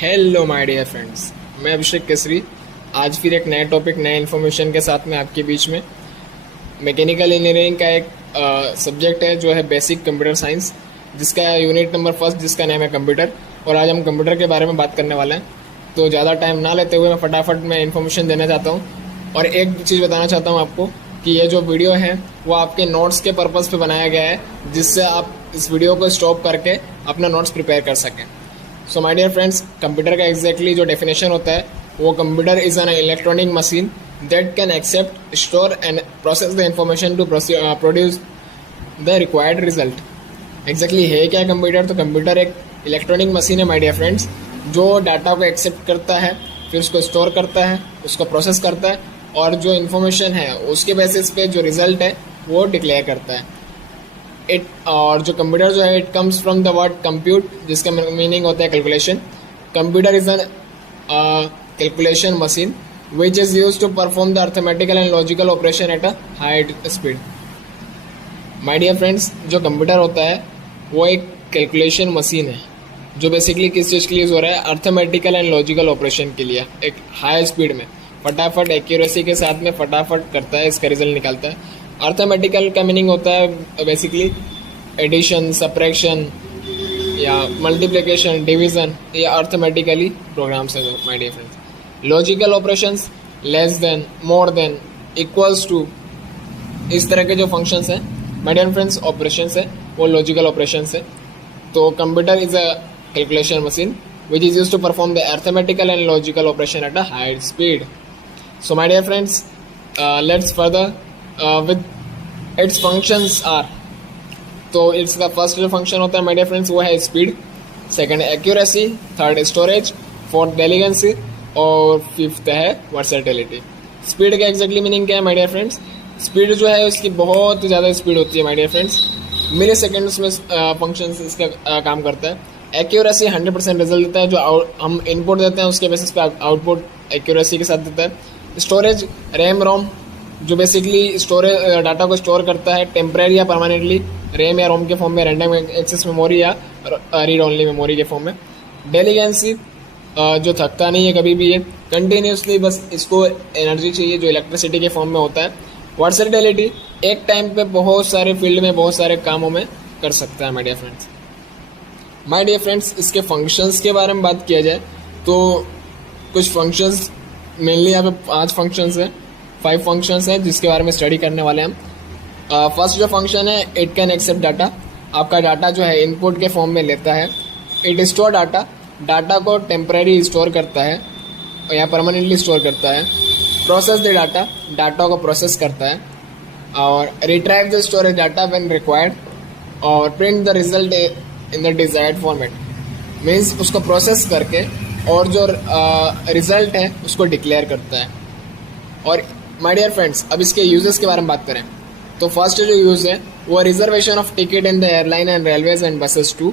Hello my dear friends, मैं अभिषेक केसरी। आज फिर एक नए टॉपिक, नए इन्फॉर्मेशन के साथ में आपके बीच में। मैकेनिकल इंजीनियरिंग का एक सब्जेक्ट है जो है बेसिक कंप्यूटर साइंस, जिसका यूनिट नंबर फर्स्ट जिसका नाम है कंप्यूटर। और आज हम कंप्यूटर के बारे में बात करने वाले हैं। तो ज़्यादा टाइम ना लेते हुए मैं फटाफट में इन्फॉर्मेशन देना चाहता हूँ। और एक चीज़ बताना चाहता हूँ आपको कि ये जो वीडियो है वो आपके नोट्स के पर्पज़ पे बनाया गया है, जिससे आप इस वीडियो को स्टॉप करके अपना नोट्स प्रिपेयर कर सकें। So my dear friends, computer का एग्जैक्टली जो डेफिनेशन होता है वो computer is an electronic machine that can accept, store and process the information to produce the required result. Exactly है क्या कंप्यूटर? तो कंप्यूटर एक इलेक्ट्रॉनिक मशीन है माय डियर फ्रेंड्स, जो डाटा को एक्सेप्ट करता है, फिर उसको स्टोर करता है, उसको प्रोसेस करता है, और जो इन्फॉर्मेशन है उसके बेसिस पे जो रिजल्ट है वो डिक्लेयर करता है। और जो कंप्यूटर जो है it comes from the word compute, जिसका मीनिंग होता है calculation. Computer is an calculation machine which is use to perform the arithmetical and logical operation at a high speed. My dear friends, जो computer होता है वो एक calculation machine है जो बेसिकली किस चीज़ के लिए यूज़ हो रहा है? अर्थमेटिकल एंड लॉजिकल ऑपरेशन के लिए, एक हाई स्पीड में फटाफट एक्यूरेसी के साथ में फटाफट करता है, इसका रिजल्ट निकालता है। अर्थमेटिकल का मीनिंग होता है बेसिकली एडिशन, सब्ट्रैक्शन या मल्टीप्लिकेशन, डिवीजन, ये अर्थमेटिकली प्रोग्राम्स है my dear friends. Logical operations, less than, more than, equals to, इस तरह के जो फंक्शंस हैं माय डियर फ्रेंड्स, ऑपरेशंस है, वो लॉजिकल ऑपरेशंस है। तो computer is a calculation machine which is used to perform the arithmetical and logical operation at a high speed. So my dear friends, let's further with its functions are, तो इसका first जो function होता है my dear friends वो है speed, second accuracy, third storage, fourth elegancy, और fifth है versatility. Speed का एग्जैक्टली मीनिंग क्या है माय डियर फ्रेंड्स? स्पीड जो है उसकी बहुत ज़्यादा स्पीड होती है my dear friends, milliseconds में फंक्शन इसका काम करता है। एक्यूरेसी 100% रिजल्ट देता है, जो हम इनपुट देते हैं उसके बेसिस पे आउटपुट एक्यूरेसी के साथ देता है। स्टोरेज, रैम रोम, जो बेसिकली स्टोरेज डाटा को स्टोर करता है टेम्परेरी या परमानेंटली, रैम या रोम के फॉर्म में, रैंडम एक्सेस मेमोरी या रीड ओनली मेमोरी के फॉर्म में। डेलीगेंसी, जो थकता नहीं है कभी भी, ये कंटिन्यूसली बस इसको एनर्जी चाहिए, जो इलेक्ट्रिसिटी के फॉर्म में होता है। वर्सेटिलिटी, एक टाइम पे बहुत सारे फील्ड में बहुत सारे कामों में कर सकता है my dear friends. My dear friends, इसके फंक्शंस के बारे में बात किया जाए तो कुछ फंक्शंस, मेनली यहाँ पे 5 फंक्शंस हैं, 5 फंक्शंस हैं जिसके बारे में स्टडी करने वाले हैं हम। फर्स्ट जो फंक्शन है, इट कैन एक्सेप्ट डाटा। आपका डाटा जो है इनपुट के फॉर्म में लेता है। इट स्टोर डाटा, डाटा को टेम्परेरी स्टोर करता है या परमानेंटली स्टोर करता है। प्रोसेस द डाटा, डाटा को प्रोसेस करता है। और retrieve the storage data when required, और print the result in the desired format, means उसको प्रोसेस करके और जो रिजल्ट है उसको डिक्लेयर करता है। और माय डियर फ्रेंड्स, अब इसके यूजेस के बारे में बात करें तो फर्स्ट जो यूज़ है वो reservation of ticket in the airline and railways and buses too,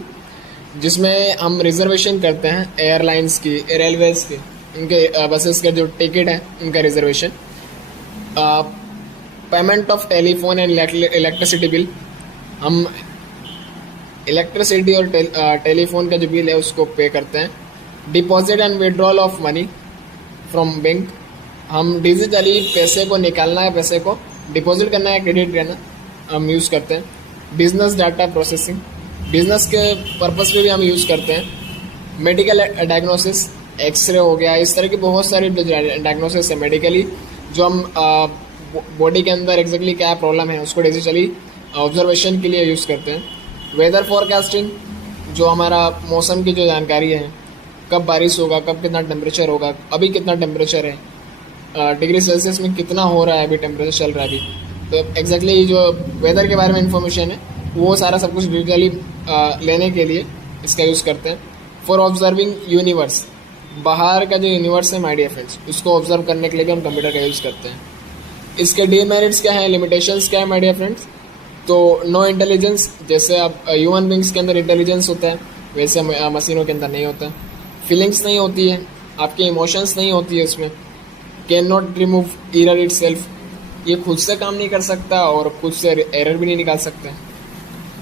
जिसमें हम रिजर्वेशन करते हैं एयरलाइंस की, रेलवेज की, इनके बसेस के जो टिकट है उनका reservation. Payment of telephone and electricity bill, हम इलेक्ट्रिसिटी और टेलीफोन का जो बिल है उसको पे करते हैं। Deposit and withdrawal of money from bank, हम डिजिटली पैसे को निकालना है, पैसे को डिपॉजिट करना है, क्रेडिट करना, हम यूज़ करते हैं। बिजनेस डाटा प्रोसेसिंग, बिजनेस के पर्पस पे भी हम यूज़ करते हैं। मेडिकल डायग्नोसिस, एक्सरे हो गया, इस तरह की बहुत सारी डायग्नोसिस है मेडिकली, जो हम बॉडी के अंदर एग्जैक्टली क्या प्रॉब्लम है उसको डिजिटली ऑब्जर्वेशन के लिए यूज़ करते हैं। वेदर फॉरकास्टिंग, जो हमारा मौसम की जो जानकारी है, कब बारिश होगा, कब कितना टेम्परेचर होगा, अभी कितना टेम्परेचर है, डिग्री सेल्सियस में कितना हो रहा है अभी टेम्परेचर चल रहा है अभी, तो एग्जैक्टली जो वेदर के बारे में इंफॉर्मेशन है वो सारा सब कुछ डिजिटली लेने के लिए इसका यूज़ करते हैं। फॉर ऑब्जर्विंग यूनिवर्स, बाहर का जो यूनिवर्स है माय डियर फ्रेंड्स उसको ऑब्जर्व करने के लिए भी हम कंप्यूटर का यूज़ करते हैं। इसके डीमेरिट्स क्या है, लिमिटेशंस क्या है माय डियर फ्रेंड्स? तो नो इंटेलिजेंस, जैसे आप ह्यूमन बींग्स के अंदर इंटेलिजेंस होता है वैसे मशीनों के अंदर नहीं होता। फीलिंग्स नहीं होती है, आपकी इमोशंस नहीं होती है उसमें। Can not remove error it self, ये खुद से काम नहीं कर सकता और खुद से एरर भी नहीं निकाल सकता।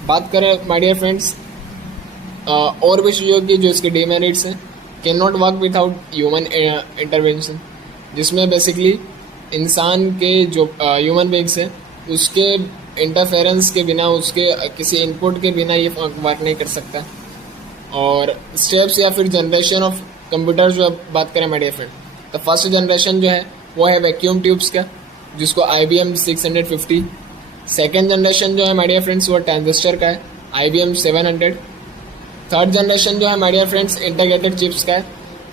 बात करें माय डियर फ्रेंड्स और भी चीज़ों की जो इसके डीमेरिट्स हैं, can not work without human intervention, जिसमें बेसिकली इंसान के जो ह्यूमन बींग्स हैं उसके इंटरफेरेंस के बिना, उसके किसी इनपुट के बिना ये वर्क नहीं कर सकता। और स्टेप्स या फिर जनरेशन ऑफ कंप्यूटर जो बात करें माय डियर फ्रेंड, तो फर्स्ट जनरेशन जो है वो है वैक्यूम ट्यूब्स का, जिसको IBM 650। सेकेंड जनरेशन जो है माय डियर फ्रेंड्स वो ट्रांजिस्टर का है, IBM 700। थर्ड जनरेशन जो है my dear friends integrated chips का है।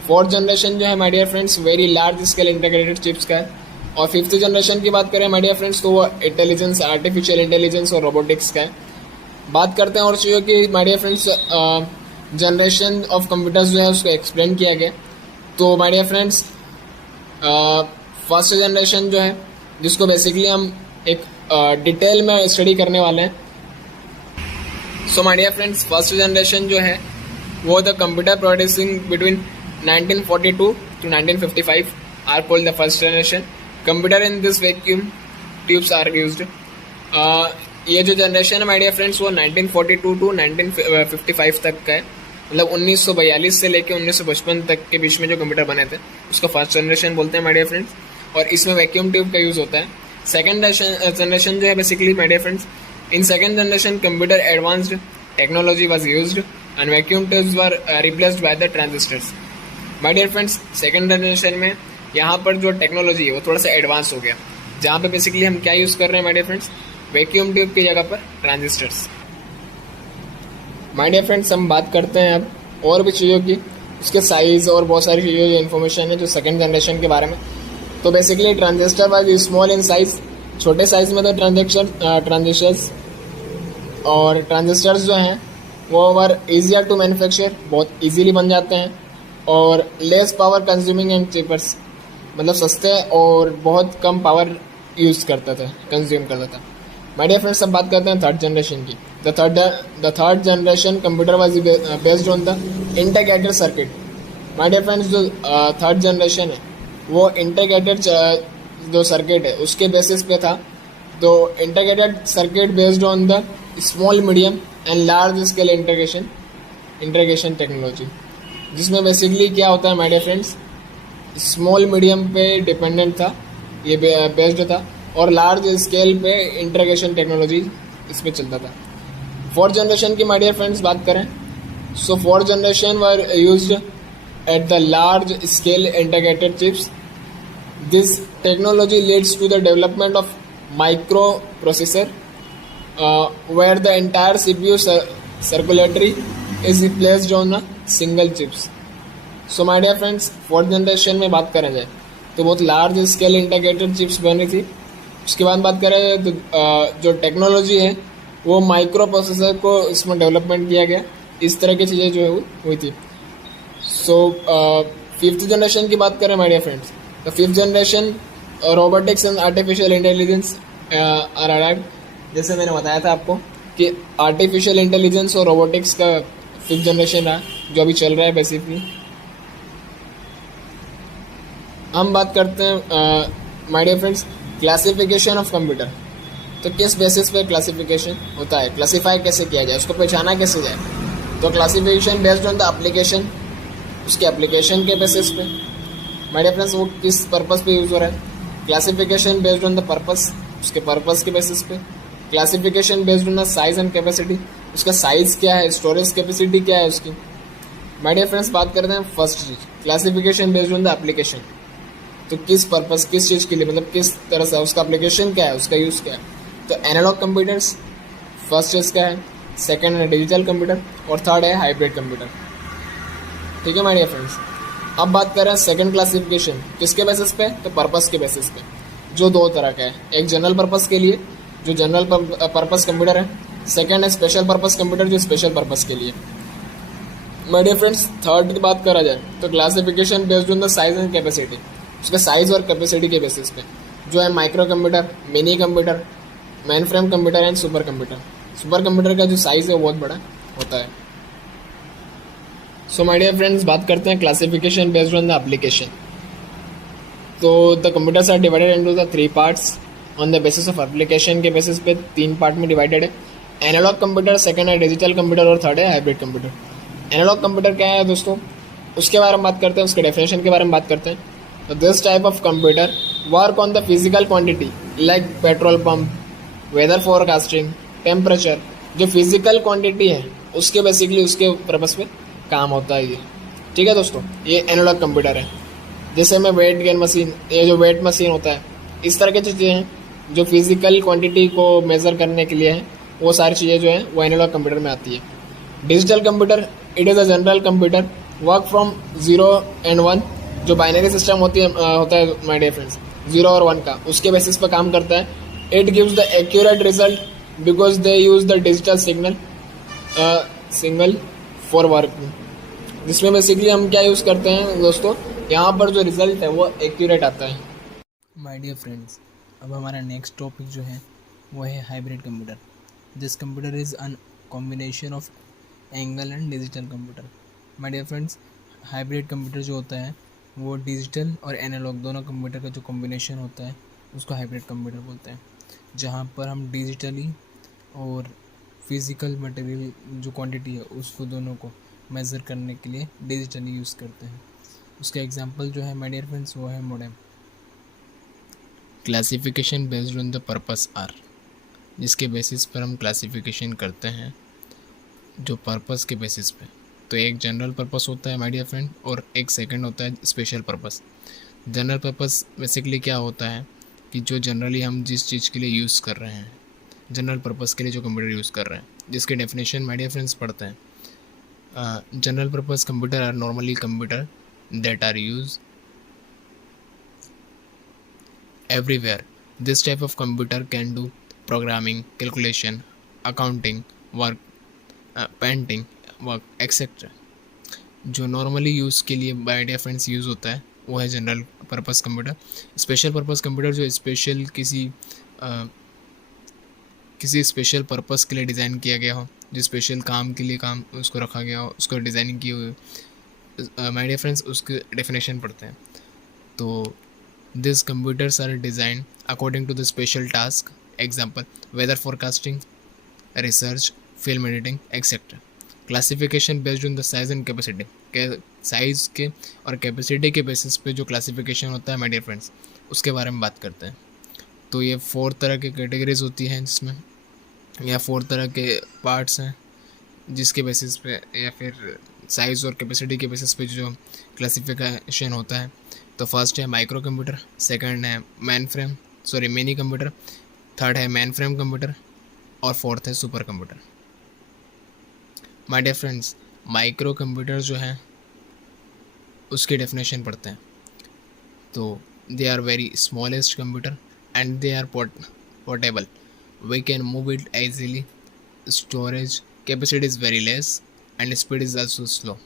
फोर्थ जनरेशन जो है my dear friends very large scale integrated chips का है। और फिफ्थ जनरेशन की बात करें माय डियर फ्रेंड्स तो वो इंटेलिजेंस, आर्टिफिशियल इंटेलिजेंस और रोबोटिक्स का है। बात करते हैं और चीज़ों की my dear friends, generation of computers जो है उसको एक्सप्लेन किया गया। तो my dear friends first generation जो है जिसको बेसिकली हम एक डिटेल में स्टडी करने वाले हैं। So my dear friends first generation जो है वो the computer producing between 1942 to 1955 are called the first generation. Computer in this vacuum tubes are used. ये जो जनरेशन है माय डियर फ्रेंड्स वो 1942 to 1955 तक का है, मतलब 1942 से लेके 1955 तक के बीच में जो कंप्यूटर बने थे उसको फर्स्ट जनरेशन बोलते हैं माय डियर फ्रेंड्स। और इसमें वैक्यूम ट्यूब का यूज़ होता है। सेकेंड जनरेशन जो है basically my dear friends, in second generation computer advanced technology was used and vacuum tubes were replaced by the transistors. My dear friends second generation में यहाँ पर जो टेक्नोलॉजी है वो थोड़ा सा एडवांस हो गया, जहाँ पे बेसिकली हम क्या यूज़ कर रहे हैं my dear friends, vacuum tube की जगह पर ट्रांजिस्टर्स। माय डियर फ्रेंड्स हम बात करते हैं अब और भी चीज़ों की, उसके साइज़ और बहुत सारी चीज़ों की इन्फॉर्मेशन है जो सेकेंड जनरेशन के बारे में। तो basically transistor was small in size, छोटे साइज़ में तो ट्रांजिस्टर्स और ट्रांजिस्टर्स जो हैं वो वर ईजियर टू मैन्युफैक्चर, बहुत ईजीली बन जाते हैं। और लेस पावर कंज्यूमिंग एंड चीपर्स, मतलब सस्ते और बहुत कम पावर यूज़ करता था, कंज्यूम करता था। माय डियर फ्रेंड्स अब बात करते हैं थर्ड जनरेशन की। The third generation computer was based on the integrated circuit. My dear friends जो थर्ड जनरेशन है वो इंटीग्रेटेड जो सर्किट है उसके बेसिस पे था। तो integrated circuit based on the small, medium and large scale integration technology, जिसमें बेसिकली क्या होता है my dear friends, small medium पे डिपेंडेंट था, ये बेस्ड था, और लार्ज स्केल पे इंटीग्रेशन टेक्नोलॉजी इस पर चलता था। फोर्थ जनरेशन की माय डियर फ्रेंड्स बात करें, so fourth generation were used at the large scale integrated chips. This technology leads to the development of micro processor where the entire CPU circuitry is placed on a single chips। So my dear friends fourth generation में बात करें जाए तो बहुत large scale integrated chips बनी थी। उसके बाद बात करें तो जो टेक्नोलॉजी है वो माइक्रो प्रोसेसर को इसमें डेवलपमेंट किया गया, इस तरह की चीज़ें जो है हुई थी। सो फिफ्थ जनरेशन की बात करें माय डियर फ्रेंड्स, तो fifth generation robotics and artificial intelligence are arrived. जैसे मैंने बताया था आपको कि आर्टिफिशियल इंटेलिजेंस और रोबोटिक्स का फिफ्थ जनरेशन रहा जो अभी चल रहा है बेसिकली। हम बात करते हैं my dear friends classification of computer. तो किस बेसिस पे क्लासिफिकेशन होता है, क्लासिफाई कैसे किया जाए, उसको पहचाना कैसे जाए। तो classification based on the application, उसके एप्लीकेशन के बेसिस पे माय डियर फ्रेंड्स वो किस पर्पस पे यूज़ हो रहा है। Classification based on the purpose, उसके पर्पस के बेसिस पे। Classification based on the size and capacity, उसका साइज़ क्या है, स्टोरेज कैपेसिटी क्या है उसकी। माय डियर फ्रेंड्स बात करते हैं first cheese, classification based on the application. तो किस पर्पस, किस चीज़ के लिए, मतलब किस तरह से, उसका एप्लीकेशन क्या है, उसका यूज़ क्या है। तो एनालॉग कंप्यूटर्स फर्स्ट इसका है, सेकंड है डिजिटल कंप्यूटर और थर्ड है हाइब्रिड कंप्यूटर। ठीक है माय डियर फ्रेंड्स। अब बात करें सेकंड क्लासिफिकेशन किसके बेसिस पे, तो पर्पस के बेसिस पे, जो दो तरह का है। एक जनरल पर्पस के लिए जो जनरल पर्पस कंप्यूटर है, सेकंड है स्पेशल पर्पस कंप्यूटर जो स्पेशल पर्पस के लिए। माय डियर फ्रेंड्स थर्ड की बात करा जाए तो classification based on the size and capacity, उसके साइज़ और कैपेसिटी के बेसिस पे, जो है micro computer, mini computer, main frame computer and super computer. Super computer का जो साइज़ है वो बहुत बड़ा होता है। सो माय डियर फ्रेंड्स बात करते हैं classification based on the application. तो the computers are divided into the 3 parts on the basis of application के बेसिस पे 3 पार्ट में डिवाइडेड है। एनालॉग कंप्यूटर, सेकंड है डिजिटल कंप्यूटर और थर्ड है हाइब्रिड कंप्यूटर। एनालॉग कंप्यूटर क्या है दोस्तों, उसके बारे में बात करते हैं, उसके डेफिनेशन के बारे में बात करते हैं। तो this type of computer work on the physical quantity like petrol pump, weather forecasting, temperature. जो फिजिकल क्वांटिटी है उसके बेसिकली उसके पर्पस पे काम होता है ये। ठीक है दोस्तों, ये एनालॉग कंप्यूटर है। जैसे में वेट गेन मशीन, ये जो वेट मशीन होता है, इस तरह की चीज़ें हैं जो फिजिकल क्वांटिटी को मेज़र करने के लिए हैं, वो सारी चीज़ें जो हैं वो एनालॉग कंप्यूटर में आती है। Digital computer, it is a general computer work from 0 and 1। जो बाइनरी सिस्टम होता है माय डियर फ्रेंड्स, 0 और 1 का, उसके बेसिस पर काम करता है। It gives the accurate result because they use the digital signal for working. जिसमें बेसिकली हम क्या यूज़ करते हैं दोस्तों, यहाँ पर जो रिजल्ट है वो एक्यूरेट आता है। माय डियर फ्रेंड्स, अब हमारा नेक्स्ट टॉपिक जो है वो है hybrid computer. This computer is an combination of angle and digital computer. My dear friends, hybrid computer जो होता है वो डिजिटल और एनालॉग दोनों कंप्यूटर का जो कॉम्बिनेशन होता है उसको हाइब्रिड कंप्यूटर बोलते हैं, जहाँ पर हम डिजिटली और फिज़िकल मटेरियल जो क्वांटिटी है उसको दोनों को मेज़र करने के लिए डिजिटली यूज़ करते हैं। उसका एग्जांपल जो है माय डियर फ्रेंड्स वो है modem. Classification based on the purpose are, जिसके बेसिस पर हम क्लासिफिकेशन करते हैं जो पर्पस के बेसिस पे। तो एक जनरल पर्पस होता है माय डियर फ्रेंड, और एक सेकंड होता है special purpose. General purpose basically क्या होता है कि जो जनरली हम जिस चीज़ के लिए यूज़ कर रहे हैं, जनरल पर्पस के लिए जो कंप्यूटर यूज़ कर रहे हैं, जिसके डेफिनेशन माय डियर फ्रेंड्स पढ़ते हैं। General purpose computer are normally computer that are use everywhere. This type of computer can do programming, calculation, accounting, work, painting, work, etc. जो नॉर्मली यूज़ के लिए bye difference use होता है वो है general purpose computer. Special purpose computer जो special किसी special purpose के लिए डिज़ाइन किया गया हो, जो स्पेशल काम के लिए काम उसको रखा गया हो, उसको डिज़ाइनिंग की हुई माय डियर फ्रेंड्स, उसके डेफिनेशन पढ़ते हैं। तो these computers are designed according to the special task, example weather forecasting, research, film editing, etc. Classification based on the size and capacity, के साइज़ के और कैपेसिटी के बेसिस पे जो क्लासिफिकेशन होता है माय डियर फ्रेंड्स, उसके बारे में बात करते हैं। तो ये 4 तरह के कैटेगरीज होती हैं जिसमें, या 4 तरह के पार्ट्स हैं जिसके बेसिस पे या फिर साइज़ और कैपेसिटी के बेसिस पे जो क्लासिफिकेशन होता है। तो फर्स्ट है माइक्रो कंप्यूटर, सेकंड है मिनी कंप्यूटर, थर्ड है मैन फ्रेम कंप्यूटर, और फोर्थ है super computer. My dear friends, micro computer जो है उसकी डेफिनेशन पढ़ते हैं। तो they are very smallest computer and they are portable, we can move it easily, storage capacity is very less and speed is also slow.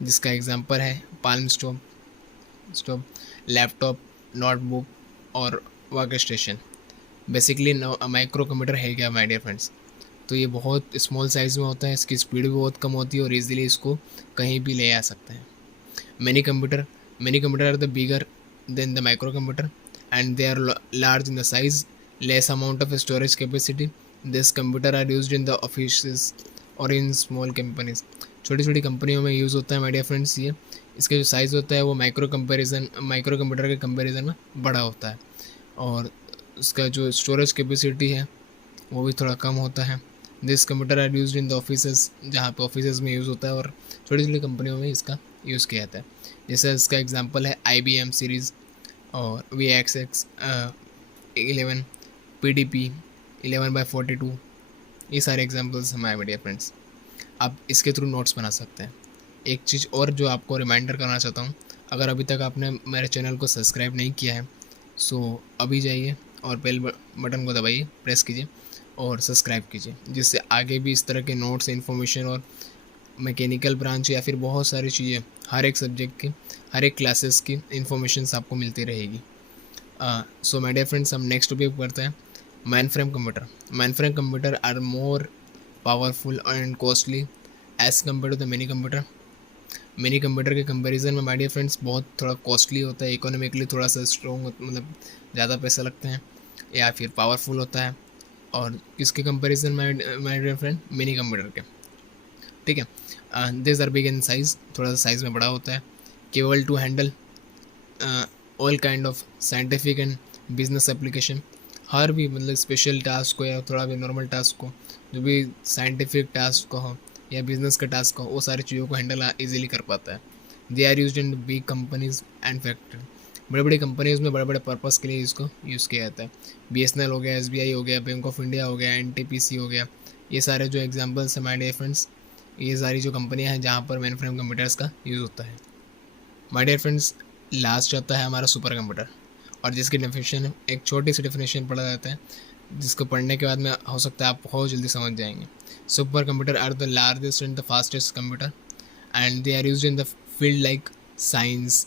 जिसका example है palm stove, laptop, notebook और workstation. Basically micro computer है क्या my dear friends, तो ये बहुत small size में होता है, इसकी स्पीड भी बहुत कम होती है और इजीली इसको कहीं भी ले आ सकते हैं। Mini computer are the bigger than the micro computer and they are large in the size, less amount of storage capacity. This computer are used in the office और इन स्मॉल कंपनीज। छोटी छोटी कंपनियों में use होता है my dear friends ये। इसका जो साइज़ होता है वो माइक्रो कंप्यूटर के कंपैरिजन में बड़ा होता है, और उसका जो स्टोरेज कैपेसिटी है वो भी थोड़ा कम होता है। This computer are used in the offices, जहाँ पे ऑफिसेस में यूज़ होता है, और छोटी छोटी कंपनियों में इसका यूज़ किया जाता है। जैसे इसका एग्जांपल है IBM सीरीज़ और VXX 11, PDP 11/42। ये सारे एग्जांपल्स हैं माय डियर फ्रेंड्स। आप इसके थ्रू नोट्स बना सकते हैं। एक चीज़ और जो आपको रिमाइंडर करना चाहता हूँ, अगर अभी तक आपने मेरे चैनल को सब्सक्राइब नहीं किया है सो अभी जाइए और बेल बटन को दबाइए, प्रेस कीजिए और सब्सक्राइब कीजिए, जिससे आगे भी इस तरह के नोट्स, इन्फॉर्मेशन और मैकेनिकल ब्रांच या फिर बहुत सारी चीज़ें, हर एक सब्जेक्ट की, हर एक क्लासेस की इन्फॉर्मेशन आपको मिलती रहेगी। सो माय डियर फ्रेंड्स, हम नेक्स्ट टॉपिक करते हैं mainframe computer are more powerful and costly as compare to the mini computer के कंपैरिजन में माय डियर फ्रेंड्स बहुत थोड़ा कॉस्टली होता है, इकोनॉमिकली थोड़ा सा स्ट्रॉन्ग, मतलब ज़्यादा पैसे लगते हैं, या फिर पावरफुल होता है। और किसके कंपैरिजन में my dear friend, mini computer के। ठीक है, this are big in size, थोड़ा सा साइज़ में बड़ा होता है। केवल to handle all kind of scientific and business application, हर भी मतलब स्पेशल टास्क को या थोड़ा भी नॉर्मल टास्क को, जो भी साइंटिफिक टास्क को हो या बिजनेस का टास्क को, वो सारी चीज़ों को हैंडल इजीली कर पाता है। They are used in big companies and factory, बड़े बड़ी कंपनीज में बड़े बड़े पर्पज़ के लिए इसको यूज़ किया जाता है। BSNL हो गया, SBI हो गया, बैंक ऑफ इंडिया हो गया, NTPC हो गया, ये सारे जो एग्जांपल्स हैं माय डियर फ्रेंड्स, ये सारी जो कंपनियां हैं जहाँ पर मेन फ्रेम कंप्यूटर्स का यूज़ होता है। माय डियर फ्रेंड्स, लास्ट आता है हमारा सुपर कंप्यूटर, और जिसकी डेफिनेशन एक छोटी सी डेफिनेशन पढ़ा जाता है, जिसको पढ़ने के बाद में हो सकता है आप बहुत जल्दी समझ जाएंगे। Super computer are the largest and the fastest computer and they are used in the field like science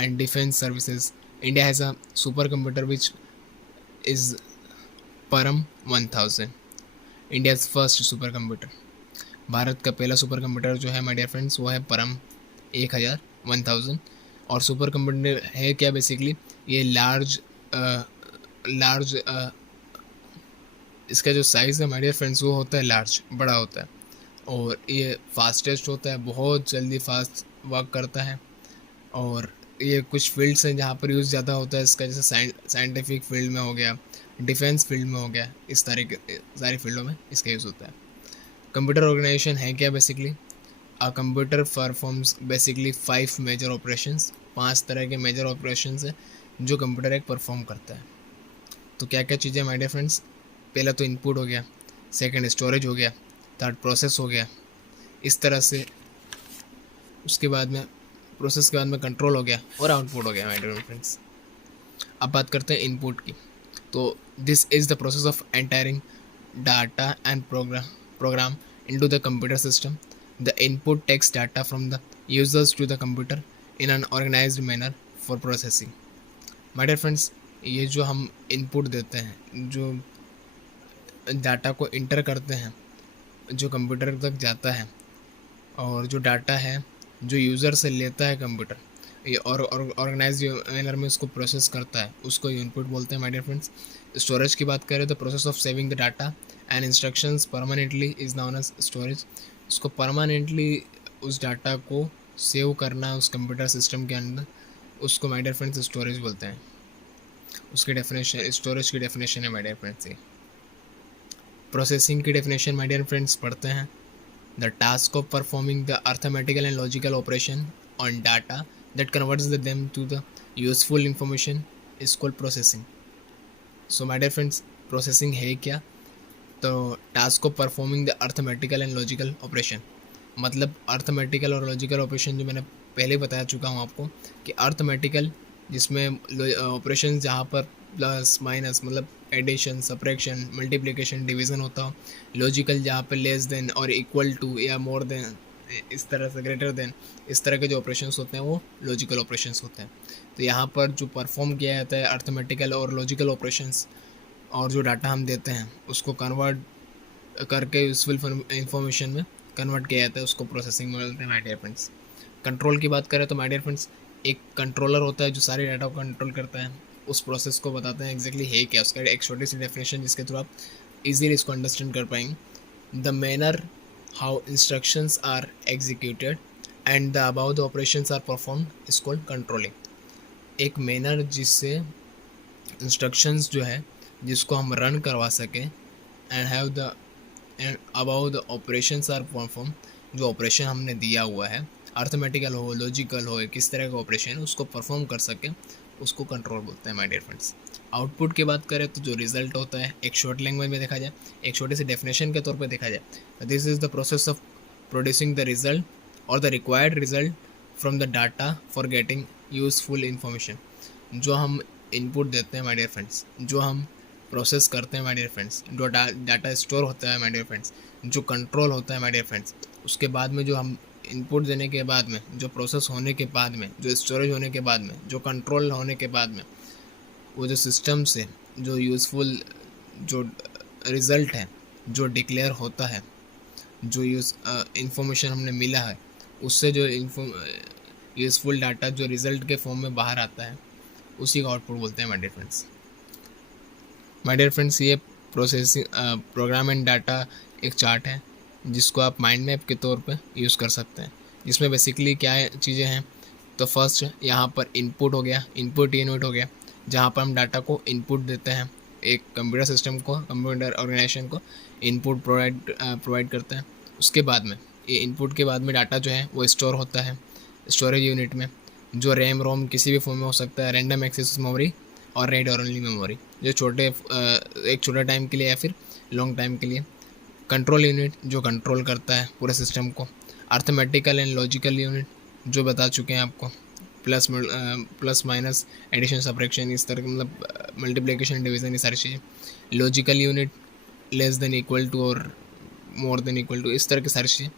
and defense services. India has a supercomputer which is Param 1000, India's first supercomputer. Bharat का पहला super computer जो है my dear friends वो है परम 1000। और super computer है क्या बेसिकली, ये लार्ज इसका जो साइज़ है माय डियर फ्रेंड्स वो होता है लार्ज, बड़ा होता है, और ये फास्टेस्ट होता है, बहुत जल्दी फास्ट वर्क करता है। और ये कुछ फील्ड्स हैं जहाँ पर यूज़ ज़्यादा होता है इसका, जैसे साइंटिफिक फील्ड में हो गया, डिफेंस फील्ड में हो गया, इस तरह के सारी फील्डों में इसका यूज़ होता है। कंप्यूटर ऑर्गेनाइजेशन है क्या basically, a computer performs basically 5 major operations, 5 तरह के मेजर ऑपरेशंस है जो कंप्यूटर एक परफॉर्म करता है। तो क्या क्या चीज़ें माय डियर फ्रेंड्स, पहला तो इनपुट हो गया, सेकंड स्टोरेज हो गया, थर्ड प्रोसेस हो गया, इस तरह से उसके बाद में प्रोसेस के बाद में कंट्रोल हो गया और आउटपुट हो गया माय डियर फ्रेंड्स। अब बात करते हैं इनपुट की। तो this is the process of entering data and program into the computer system. The input takes data from the users to the computer in an organized manner for processing. My dear friends, ये जो हम input देते हैं, जो data को inter करते हैं, जो कंप्यूटर तक जाता है, और जो डाटा है जो यूज़र से लेता है कंप्यूटर, ये और ऑर्गेनाइज मैनर में उसको प्रोसेस करता है, उसको इनपुट बोलते हैं माय डियर फ्रेंड्स। स्टोरेज की बात करें तो process of saving the data and instructions permanently is known as storage. उसको परमानेंटली उस डाटा को सेव करना उस कंप्यूटर सिस्टम के अंदर, उसको माय डियर फ्रेंड्स स्टोरेज बोलते हैं। उसकी डेफिनेशन, स्टोरेज की डेफिनेशन है माय डियर फ्रेंड्स ये। प्रोसेसिंग की डेफिनेशन माय डियर फ्रेंड्स पढ़ते हैं, the task of performing the arithmetical and logical operation on data that converts them to the useful information is called processing. So my dear friends, processing है क्या, तो task of performing the arithmetical and logical operation, मतलब arithmetical और logical operation जो मैंने पहले बता चुका हूँ आपको कि arithmetical जिसमें ऑपरेशन जहाँ पर प्लस माइनस मतलब एडिशन, सब्ट्रैक्शन, मल्टीप्लिकेशन, डिवीज़न होता हो, लॉजिकल जहाँ पे लेस देन और इक्वल टू या मोर देन, इस तरह से ग्रेटर देन, इस तरह के जो ऑपरेशंस होते हैं वो लॉजिकल ऑपरेशंस होते हैं। तो यहाँ पर जो परफॉर्म किया जाता है अर्थमेटिकल और लॉजिकल ऑपरेशंस, और जो डाटा हम देते हैं उसको कन्वर्ट करके यूजफुल इंफॉर्मेशन में कन्वर्ट किया जाता है, उसको प्रोसेसिंग बोलते हैं माय डियर फ्रेंड्स। कंट्रोल की बात करें तो माय डियर फ्रेंड्स, एक कंट्रोलर होता है जो सारे डाटा को कंट्रोल करता है, उस प्रोसेस को बताते हैं एग्जैक्टली है क्या, उसका एक छोटी सी डेफिनेशन जिसके थ्रू आप इजीली इसको अंडरस्टैंड कर पाएंगे। The manner how instructions are executed and the about the operations are perform is called controlling. एक मैनर जिससे इंस्ट्रक्शंस जो है जिसको हम रन करवा सकें and have the end about the operations are perform, जो ऑपरेशन हमने दिया हुआ है अर्थमेटिकल हो, लॉजिकल हो, किस तरह का ऑपरेशन उसको परफॉर्म कर सके, उसको कंट्रोल बोलते हैं माय डियर फ्रेंड्स। आउटपुट की बात करें तो जो रिजल्ट होता है, एक शॉर्ट लैंग्वेज में देखा जाए, एक छोटे से डेफिनेशन के तौर पे देखा जाए, this is the process of producing the result और the required result from the data for getting useful information. जो हम इनपुट देते हैं माय डियर फ्रेंड्स, जो हम प्रोसेस करते हैं माय डियर फ्रेंड्स, जो डाटा स्टोर होता है माय डियर फ्रेंड्स, जो कंट्रोल होता है माय डियर फ्रेंड्स, उसके बाद में जो हम इनपुट देने के बाद में, जो प्रोसेस होने के बाद में, जो स्टोरेज होने के बाद में, जो कंट्रोल होने के बाद में, वो जो सिस्टम से जो यूज़फुल जो रिज़ल्ट है जो डिक्लेयर होता है, जो इंफॉर्मेशन हमने मिला है, उससे जो यूज़फुल डाटा जो रिज़ल्ट के फॉर्म में बाहर आता है, उसी का आउटपुट बोलते हैं my dear friends. My dear friends, ये प्रोसेसिंग प्रोग्राम एंड डाटा एक चार्ट है जिसको आप माइंड मैप के तौर पे यूज़ कर सकते हैं। जिसमें बेसिकली क्या चीज़ें हैं, तो फर्स्ट यहाँ पर इनपुट हो गया, इनपुट यूनिट हो गया, जहाँ पर हम डाटा को इनपुट देते हैं, एक कंप्यूटर सिस्टम को, कंप्यूटर ऑर्गेनाइजेशन को इनपुट प्रोवाइड करते हैं। उसके बाद में ये इनपुट के बाद में डाटा जो है वो स्टोर होता है स्टोरेज यूनिट में, जो रैम रोम किसी भी फॉर्म में हो सकता है, रैंडम एक्सेस मेमोरी और रीड ओनली मेमोरी, जो एक छोटे टाइम के लिए या फिर लॉन्ग टाइम के लिए। कंट्रोल यूनिट जो कंट्रोल करता है पूरे सिस्टम को। अर्थमेटिकल एंड लॉजिकल यूनिट जो बता चुके हैं आपको, प्लस माइनस एडिशन सब्ट्रैक्शन, इस तरह मतलब मल्टीप्लिकेशन डिवीजन, ये सारी चीज़ें। Logical unit less than equal to और मोर देन इक्वल टू, इस तरह की सारी चीज़ें।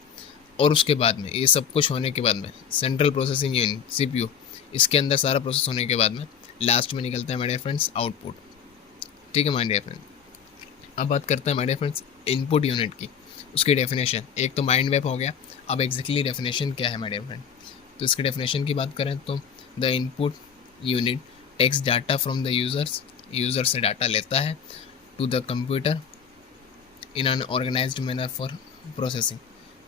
और उसके बाद में ये सब कुछ होने के बाद में सेंट्रल प्रोसेसिंग यूनिट CPU, इसके अंदर सारा प्रोसेस होने के बाद में लास्ट में निकलता है माय डियर फ्रेंड्स आउटपुट। ठीक है माय डियर फ्रेंड, अब बात करते हैं my dear friends input unit की, उसकी डेफिनेशन। एक तो माइंड मैप हो गया, अब एग्जैक्टली डेफिनेशन क्या है माय डियर फ्रेंड। तो इसके डेफिनेशन की बात करें तो the input unit takes data from the user से डाटा लेता है to the computer in an organized manner for processing.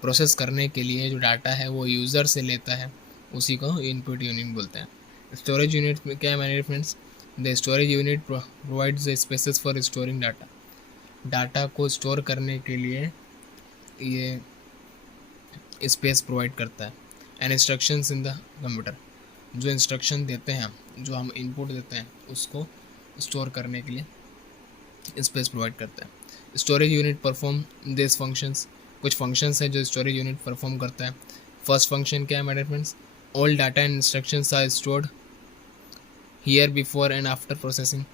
Process करने के लिए जो डाटा है वो यूज़र से लेता है, उसी को इनपुट यूनिट बोलते हैं। स्टोरेज यूनिट में क्या है मेरे friends, the storage unit provides the spaces for storing data. Data को स्टोर करने के लिए ये स्पेस प्रोवाइड करता है। And instructions in the computer, जो इंस्ट्रक्शन देते हैं, जो हम इनपुट देते हैं, उसको स्टोर करने के लिए स्पेस प्रोवाइड करता है। Storage unit perform this functions, कुछ फंक्शंस है जो स्टोरेज यूनिट परफॉर्म करता है। फर्स्ट फंक्शन क्या है मेरे friends, all data and instructions are stored here before and after processing.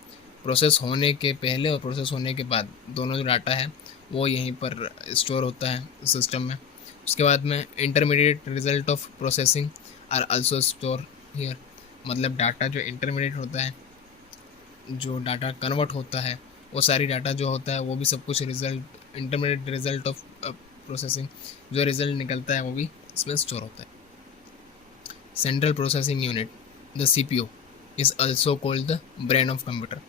Process होने के पहले और प्रोसेस होने के बाद दोनों जो डाटा है वो यहीं पर स्टोर होता है सिस्टम में। उसके बाद में intermediate result of processing are also store here, मतलब डाटा जो इंटरमीडिएट होता है, जो डाटा कन्वर्ट होता है, वो सारी डाटा जो होता है वो भी सब कुछ result, intermediate result of processing, जो रिजल्ट निकलता है वो भी इसमें स्टोर होता है। Central processing unit the CPU is also called the brain of computer.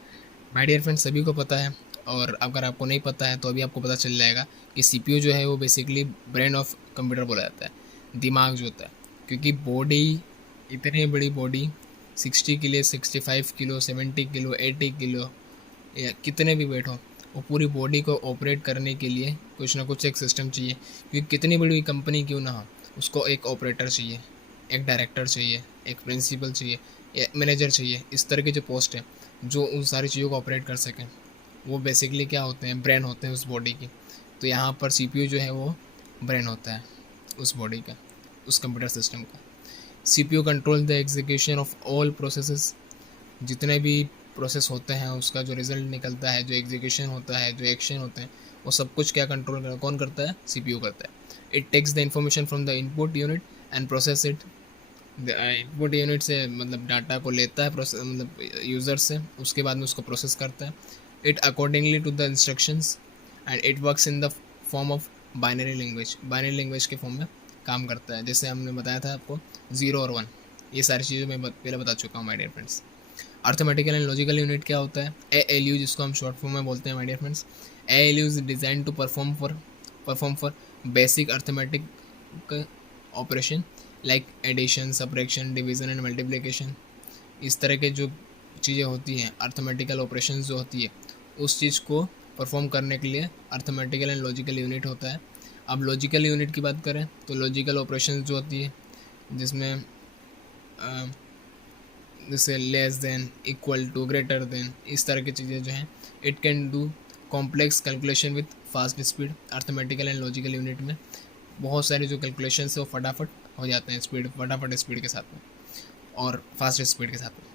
My dear friends, सभी को पता है, और अगर आपको नहीं पता है तो अभी आपको पता चल जाएगा कि CPU जो है वो बेसिकली ब्रेन ऑफ कंप्यूटर बोला जाता है, दिमाग जो होता है। क्योंकि बॉडी, इतनी बड़ी body, 60 kilo, 65 kilo, 70 kilo, 80 kilo, या कितने भी वेट हो, वो पूरी बॉडी को ऑपरेट करने के लिए कुछ ना कुछ एक सिस्टम चाहिए। क्योंकि कितनी बड़ी कंपनी क्यों ना हो, उसको एक ऑपरेटर चाहिए, एक डायरेक्टर चाहिए, एक प्रिंसिपल चाहिए, एक मैनेजर चाहिए। इस तरह के जो पोस्ट है जो उन सारी चीज़ों को ऑपरेट कर सकें, वो बेसिकली क्या होते हैं, ब्रेन होते हैं उस बॉडी की। तो यहाँ पर CPU जो है वो ब्रेन होता है उस बॉडी का, उस कंप्यूटर सिस्टम का। CPU control the execution of all processes, जितने भी प्रोसेस होते हैं उसका जो रिजल्ट निकलता है, जो एग्जीक्यूशन होता है, जो एक्शन होते हैं, वो सब कुछ क्या कंट्रोल कौन करता है, CPU करता है। It takes the information from the input unit and process it. Input unit से मतलब डाटा को लेता है प्रोसेस, मतलब यूज़र से, उसके बाद में उसको प्रोसेस करता है। It accordingly to the instructions and it works in the form of binary language. Binary language के फॉर्म में काम करता है, जैसे हमने बताया था आपको 0 और 1, ये सारी चीज़ें मैं पहले बता चुका हूँ my dear friends. Arithmetical and logical unit क्या होता है, ALU, जिसको हम शॉर्ट फॉर्म में बोलते हैं my dear friends. ALU is design to perform for basic arithmetic operation like addition, subtraction, division and multiplication. इस तरह के जो चीज़ें होती हैं, अर्थमेटिकल ऑपरेशन जो होती है, उस चीज़ को परफॉर्म करने के लिए अर्थमेटिकल एंड लॉजिकल यूनिट होता है। अब लॉजिकल यूनिट की बात करें तो लॉजिकल ऑपरेशन जो होती है, जिसमें जैसे less than, equal to, greater than, इस तरह की चीज़ें जो हैं, it can do complex calculation with fast speed. Arithmetical and logical unit में बहुत सारे जो कैलकुलेशन है वो फटाफट हो जाते हैं, फटाफट स्पीड के साथ में और फास्ट स्पीड के साथ में।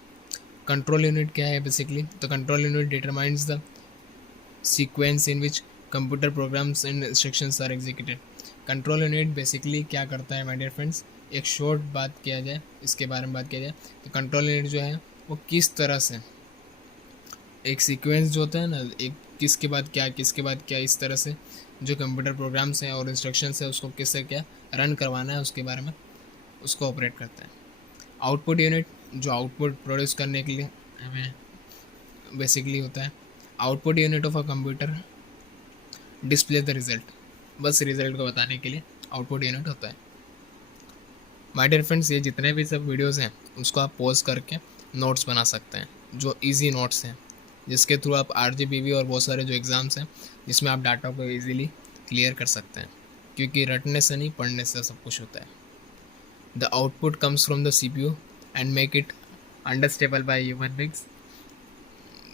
कंट्रोल यूनिट क्या है बेसिकली, तो control unit determines the sequence in which computer programs and instructions are executed. Control unit basically क्या करता है माय डियर फ्रेंड्स, एक शॉर्ट बात किया जाए, इसके बारे में बात किया जाए तो कंट्रोल यूनिट जो है वो किस तरह से एक सीक्वेंस जो होता है ना, एक किसके बाद क्या, किसके बाद क्या, इस तरह से जो कंप्यूटर प्रोग्राम्स हैं और इंस्ट्रक्शंस है उसको किससे क्या रन करवाना है, उसके बारे में उसको ऑपरेट करता है। आउटपुट यूनिट जो आउटपुट प्रोड्यूस करने के लिए हमें बेसिकली होता है। Output unit of a computer display the result. बस रिजल्ट को बताने के लिए आउटपुट यूनिट होता है। माय डियर फ्रेंड्स, ये जितने भी सब वीडियोस हैं उसको आप पॉज करके नोट्स बना सकते हैं, जो इजी नोट्स हैं, जिसके थ्रू आप RGPV और बहुत सारे जो एग्ज़ाम्स हैं जिसमें आप डाटा को इजीली क्लियर कर सकते हैं, क्योंकि रटने से नहीं पढ़ने से सब कुछ होता है। The output comes from the CPU and make it understandable by human beings.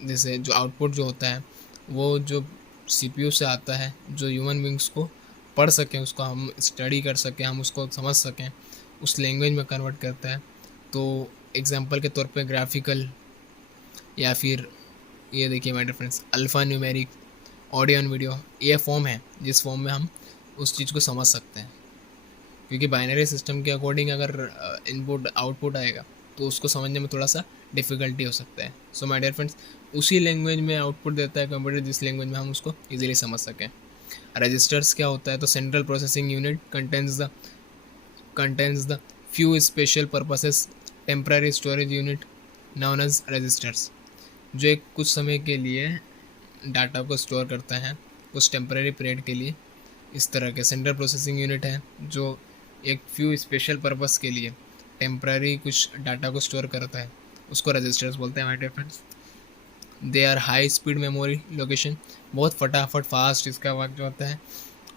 जैसे जो आउटपुट जो होता है वो जो CPU से आता है, जो ह्यूमन बींग्स को पढ़ सकें, उसको हम स्टडी कर सकें, हम उसको समझ सकें, उस लैंग्वेज में कन्वर्ट करता है। तो एग्जांपल के तौर पे ग्राफिकल, या फिर ये देखिए my dear friends, alphanumeric, audio and video, ये फॉर्म है जिस फॉर्म में हम उस चीज़ को समझ सकते हैं। क्योंकि बाइनरी सिस्टम के अकॉर्डिंग अगर इनपुट आउटपुट आएगा तो उसको समझने में थोड़ा सा डिफ़िकल्टी हो सकता है। सो माय डियर फ्रेंड्स, उसी लैंग्वेज में आउटपुट देता है कंप्यूटर जिस लैंग्वेज में हम उसको इजीली समझ सकें। रजिस्टर्स क्या होता है? तो central processing unit contains the few special purposes temporary storage unit known as registers, जो एक कुछ समय के लिए डाटा को स्टोर करता है कुछ टेम्पररी पीरियड के लिए। इस तरह के सेंट्रल प्रोसेसिंग यूनिट है जो एक फ्यू स्पेशल पर्पस के लिए टेम्पररी कुछ डाटा को स्टोर करता है, उसको रजिस्टर्स बोलते हैं my dear friends. They are high speed memory location, बहुत फटाफट फास्ट इसका वर्क जो होता है,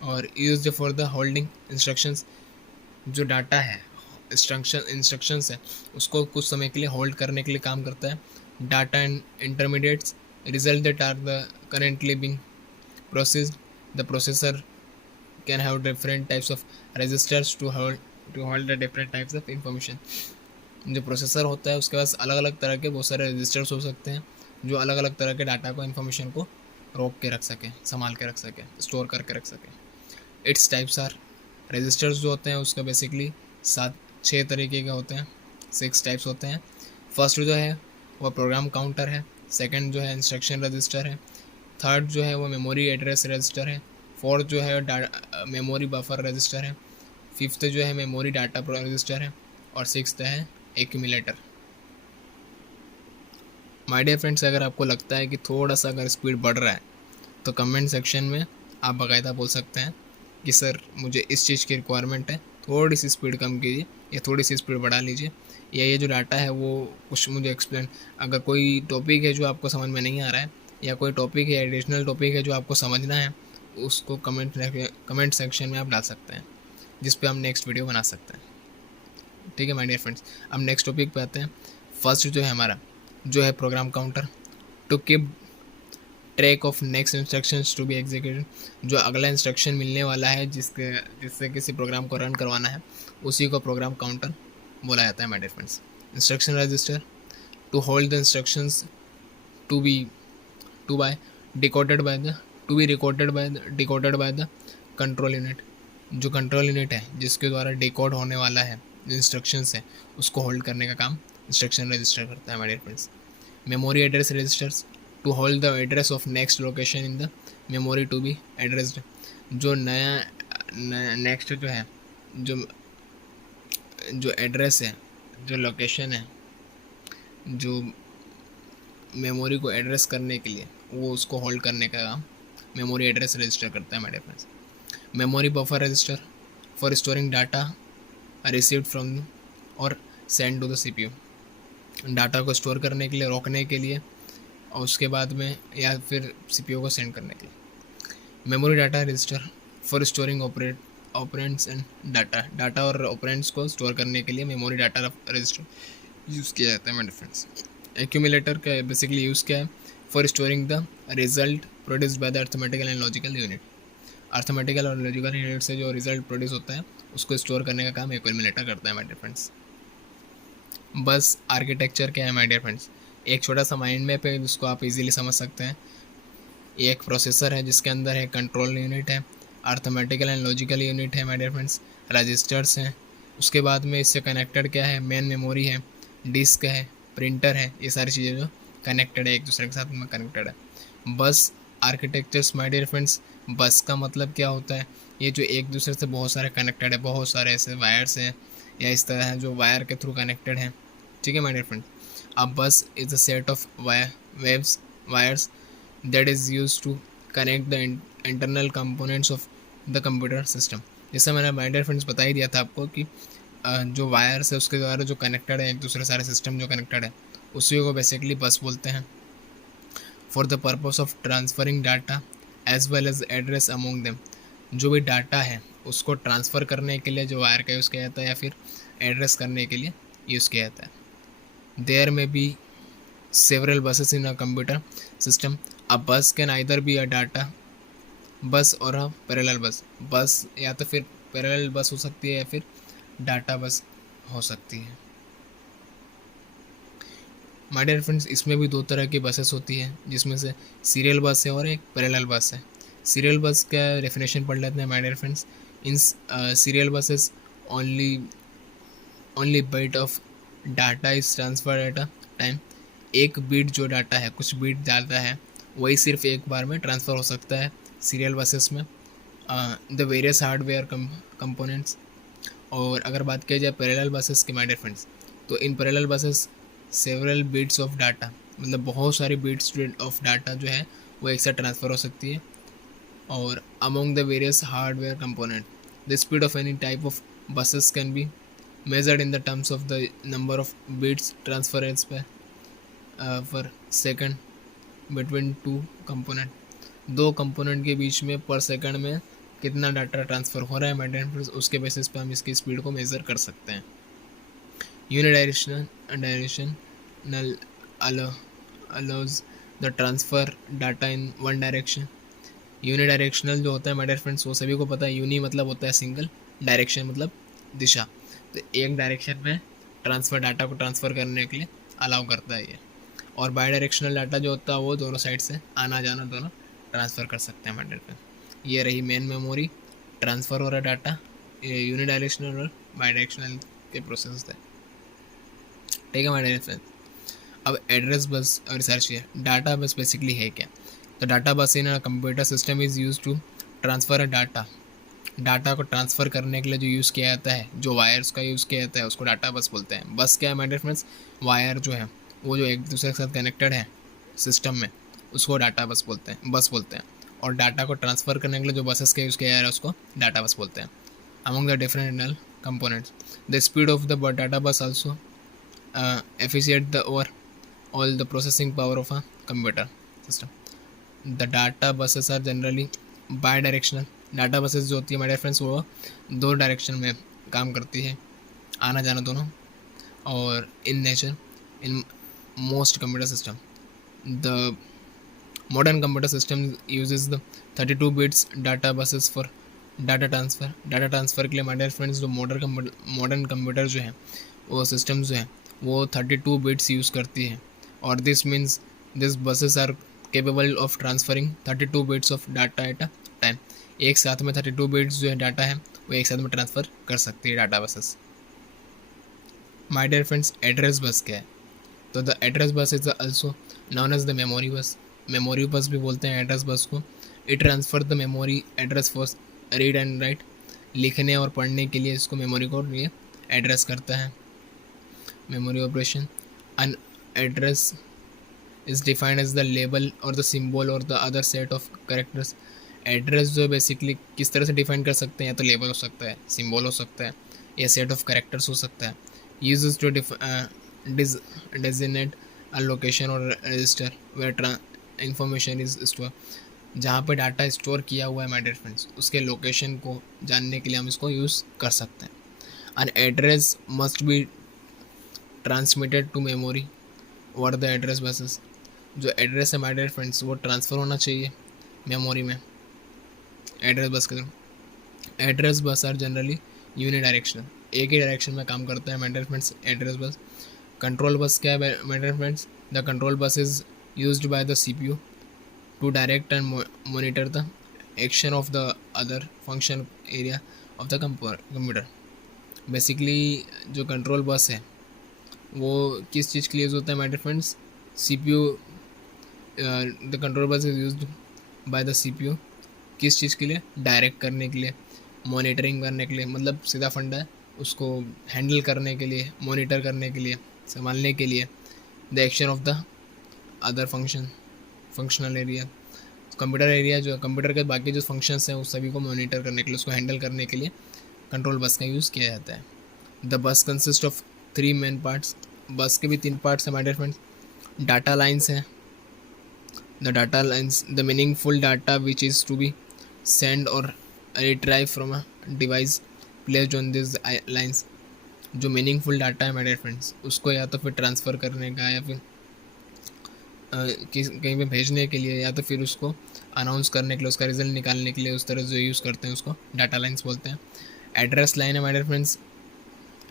और used for the holding instructions, जो डाटा है इंस्ट्रक्शंस है उसको कुछ समय के लिए होल्ड करने के लिए काम करता है। Data and intermediates result that are the currently being processed, the processor can have different types of registers to hold the different types of information. जो प्रोसेसर होता है उसके पास अलग अलग तरह के बहुत सारे रजिस्टर्स हो सकते हैं जो अलग अलग तरह के डाटा को इन्फॉर्मेशन को रोक के रख सकें, संभाल के रख सकें, स्टोर करके रख सकें। इट्स टाइप्स आर, रजिस्टर्स जो होते हैं उसका बेसिकली 6 तरीके के होते हैं, 6 टाइप्स होते हैं। फर्स्ट जो है वो प्रोग्राम काउंटर है, सेकंड जो है इंस्ट्रक्शन रजिस्टर है, थर्ड जो है वो मेमोरी एड्रेस रजिस्टर है, फोर्थ जो है मेमोरी बफर रजिस्टर है, फिफ्थ जो है मेमोरी डाटा रजिस्टर है, और सिक्स्थ है एक्यूमुलेटर। माय डियर फ्रेंड्स, अगर आपको लगता है कि थोड़ा सा अगर स्पीड बढ़ रहा है तो कमेंट सेक्शन में आप बाकायदा बोल सकते हैं कि सर मुझे इस चीज़ की रिक्वायरमेंट है, थोड़ी सी स्पीड कम कीजिए या थोड़ी सी स्पीड बढ़ा लीजिए, या ये जो डाटा है वो कुछ मुझे एक्सप्लेन। अगर कोई टॉपिक है जो आपको समझ में नहीं आ रहा है, या कोई टॉपिक है एडिशनल टॉपिक है जो आपको समझना है, उसको कमेंट सेक्शन में आप डाल सकते हैं, जिस पे हम नेक्स्ट वीडियो बना सकते हैं। ठीक है माय डियर फ्रेंड्स, अब नेक्स्ट टॉपिक पे आते हैं। फर्स्ट जो है हमारा जो है program counter, to keep track of next instructions to be executed, जो अगला इंस्ट्रक्शन मिलने वाला है जिससे किसी प्रोग्राम को रन करवाना है, उसी को प्रोग्राम काउंटर बोला जाता है my dear friends. Instruction register, to hold the instructions to be recorded by the control unit, जो कंट्रोल यूनिट है जिसके द्वारा डिकोड होने वाला है जो इंस्ट्रक्शंस है उसको होल्ड करने का काम इंस्ट्रक्शन रजिस्टर करता है my dear friends. Memory address registers, to hold the address of next location in the memory to be addressed, जो नया नेक्स्ट जो है जो एड्रेस है, जो लोकेशन है, जो मेमोरी को एड्रेस करने के लिए वो उसको होल्ड करने का काम मेमोरी एड्रेस रजिस्टर करता है my dear friends. Memory buffer register, for storing data received from और send to the CPU, data को स्टोर करने के लिए, रोकने के लिए, और उसके बाद में या फिर CPU को सेंड करने के लिए। Memory data register, for storing operands and data और ऑपरेंड्स को स्टोर करने के लिए मेमोरी डाटा रजिस्टर यूज़ किया जाता है माय डियर फ्रेंड्स। एक्यूमुलेटर का बेसिकली यूज़ क्या है? For storing the result produced by the arithmetical and logical unit, arithmetical और लॉजिकल यूनिट से जो रिजल्ट प्रोड्यूस होता है उसको स्टोर करने का काम एक्यूमुलेटर करता है माय डियर फ्रेंड्स। बस आर्किटेक्चर क्या है माय डियर फ्रेंड्स? एक छोटा सा माइंड मैप है जिसको आप इजीली समझ सकते हैं। ये एक प्रोसेसर है जिसके अंदर है कंट्रोल यूनिट है, अर्थमेटिकल एंड लॉजिकल यूनिट है माय डियर फ्रेंड्स, रजिस्टर्स हैं, उसके बाद में इससे कनेक्टेड क्या है? मेन मेमोरी है, डिस्क है, प्रिंटर है, ये सारी चीज़ें जो कनेक्टेड है एक दूसरे के साथ में कनेक्टेड है। बस आर्किटेक्चर्स माय डियर फ्रेंड्स, बस का मतलब क्या होता है? ये जो एक दूसरे से बहुत सारे कनेक्टेड है, बहुत सारे ऐसे वायर्स हैं या इस तरह हैं जो वायर के थ्रू कनेक्टेड हैं। ठीक है माय डियर फ्रेंड्स। अब bus is a set of wires that is used to connect the internal components of the computer system. जैसा मैंने माय डियर फ्रेंड्स बता ही दिया था आपको कि जो वायर्स है उसके द्वारा जो कनेक्टेड है एक दूसरे सारे सिस्टम जो कनेक्टेड है उसी को बेसिकली बस बोलते हैं। For the purpose of transferring data as well as address among them, जो भी डाटा है उसको ट्रांसफ़र करने के लिए जो वायर का यूज़ किया जाता है या फिर एड्रेस करने के लिए यूज़ किया जाता है। There may be several buses in a computer system. A bus can either be a data bus और अ पैरेलल बस। बस या तो फिर पैरेलल बस हो सकती है या फिर डाटा बस हो सकती है। माय डियर फ्रेंड्स, इसमें भी दो तरह की बसेस होती हैं जिसमें से सीरियल बस है और एक पैरेलल बस है। सीरियल बस का डेफिनेशन पढ़ लेते हैं my dear friends. In serial buses only bit of data is transfer at a time. एक बीट जो डाटा है, कुछ बीट डाटा है, वही सिर्फ एक बार में ट्रांसफ़र हो सकता है सीरियल बसेस में। The various hardware components. और अगर बात की जाए पैरेलल बसेस की माय डियर फ्रेंड्स, तो in parallel buses several bits of data, मतलब बहुत सारी बीट्स ऑफ डाटा जो है वो एक साथ ट्रांसफ़र हो सकती है। और among the various hardware component the speed of any type of buses can be measured in the terms of the number of bits transferred per second between two component। दो कंपोनेंट के बीच में पर second में कितना data transfer हो रहा है maintenance, उसके बेसिस पे हम इसकी स्पीड को मेज़र कर सकते हैं। Unidirectional allows the transfer data in one direction। Unidirectional जो होता है माय डियर फ्रेंड्स वो सभी को पता है। यूनी मतलब होता है सिंगल, डायरेक्शन मतलब दिशा, तो एक डायरेक्शन में ट्रांसफ़र डाटा को ट्रांसफ़र करने के लिए अलाउ करता है ये। और बाई डायरेक्शनल डाटा जो होता है वो दोनों साइड से आना जाना दोनों ट्रांसफ़र कर सकते हैं माय डियर फ्रेंड्स। ये रही मेन मेमोरी, ट्रांसफ़र हो रहा डाटा, ये यूनिडायरेक्शनल और बाई डायरेक्शनल के प्रोसेस है। ठीक है माय डियर फ्रेंड्स। अब एड्रेस बस और रिसर्च किया, डाटा बस बेसिकली है क्या? तो data bus in a computer system is use to transfer a data को ट्रांसफ़र करने के लिए जो यूज़ किया जाता है, जो वायर्स का यूज़ किया जाता है उसको डाटा बस बोलते हैं। बस क्या है माय डियर फ्रेंड्स? वायर जो है वो जो एक दूसरे के साथ कनेक्टेड है सिस्टम में उसको डाटा बस बोलते हैं। और डाटा को ट्रांसफ़र करने के लिए जो बसेस का यूज़ किया जा रहा है उसको डाटा बस बोलते हैं। Among the different internal components the speed of the data बस also efficient the over all the processing power of a computer system। the data buses are generally bi-directional। Data buses जो होती है my dear friends वो दो direction में काम करती है, आना जाना दोनों। और in nature in most computer system the modern computer system uses the 32 bits data buses for data transfer के लिए माय डियर फ्रेंड्स जो मॉडर्न कंप्यूटर जो है वो सिस्टम जो है वो 32 बिट्स यूज़ करती है। और this means this buses are capable of transferring 32 bits of data at a time. एक साथ में 32 बिट्स जो है डाटा है वो एक साथ में ट्रांसफ़र कर सकती है data buses. My dear friends, address bus क्या है? तो the address bus is also known as the memory bus भी बोलते हैं एड्रेस बस को। It transfer the memory address for read and write, लिखने और पढ़ने के लिए इसको मेमोरी को ये एड्रेस करता है। memory operation an address is defined as the label or the symbol or the other set of characters। Address जो बेसिकली किस तरह से डिफाइन कर सकते हैं, या तो लेबल हो सकता है, सिंबल हो सकता है, या सेट ऑफ कैरेक्टर्स हो सकता है। Uses to designate a location और register where information is store. जहाँ पे डाटा स्टोर किया हुआ है माय डियर फ्रेंड्स उसके लोकेशन को जानने के लिए हम इसको यूज़ कर सकते हैं। An address must be transmitted to memory और द एड्रेस बसेस। जो एड्रेस है माय डियर फ्रेंड्स वो ट्रांसफ़र होना चाहिए मेमोरी में एड्रेस बस के through. Address bus are generally unidirectional, एक ही डायरेक्शन में काम करता है my dear friends address bus. Control bus क्या है my dear friends? The control bus is used by the CPU to direct and monitor the action of the other function area of the computer. Basically जो control bus है वो किस चीज़ के लिए use होता है my dear friends? CPU the control bus is used by the CPU किस चीज़ के लिए? डायरेक्ट करने के लिए, मॉनिटरिंग करने के लिए, मतलब सीधा फंडा है उसको हैंडल करने के लिए, मॉनिटर करने के लिए, संभालने के लिए। The action of the other functional area computer area जो कंप्यूटर के बाकी जो फंक्शंस हैं उस सभी को मॉनिटर करने के लिए, उसको हैंडल करने के लिए कंट्रोल बस का यूज़ किया जाता है। The bus consist of 3 main parts. बस के भी 3 पार्ट्स हैं my dear friends. Data lines हैं, the data lines the meaningful data which is to be send और retrieve from a device placed on this lines. जो meaningful data है my dear friends, उसको या तो फिर ट्रांसफ़र करने का या फिर कहीं पे भेजने के लिए, या तो फिर उसको अनाउंस करने के लिए, उसका रिजल्ट निकालने के लिए उस तरह से यूज़ करते हैं, उसको डाटा लाइन्स बोलते हैं। एड्रेस लाइन है my dear friends,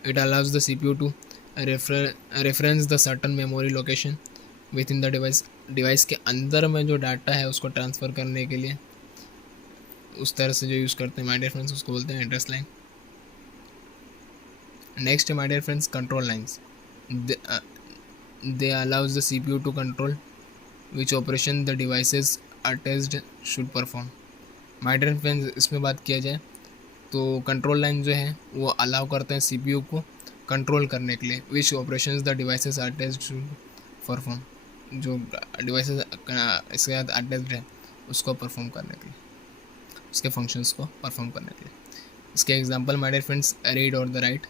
it allows the CPU to reference the certain memory location within the device. Device के अंदर में जो डाटा है उसको ट्रांसफ़र करने के लिए उस तरह से जो यूज़ करते हैं माय डियर फ्रेंड्स, उसको बोलते हैं एड्रेस लाइन। नेक्स्ट है my dear friends control lines. They allows the CPU to control which operation the devices attached should perform. My dear friends, इसमें बात किया जाए तो कंट्रोल लाइन जो है वो अलाउ करते हैं CPU को कंट्रोल करने के लिए which operations the devices attached should perform. जो डिवाइसेस इसके साथ अटैच्ड है उसको परफॉर्म करने के लिए, उसके फंक्शंस को परफॉर्म करने के लिए। इसके example my dear friends read और द राइट।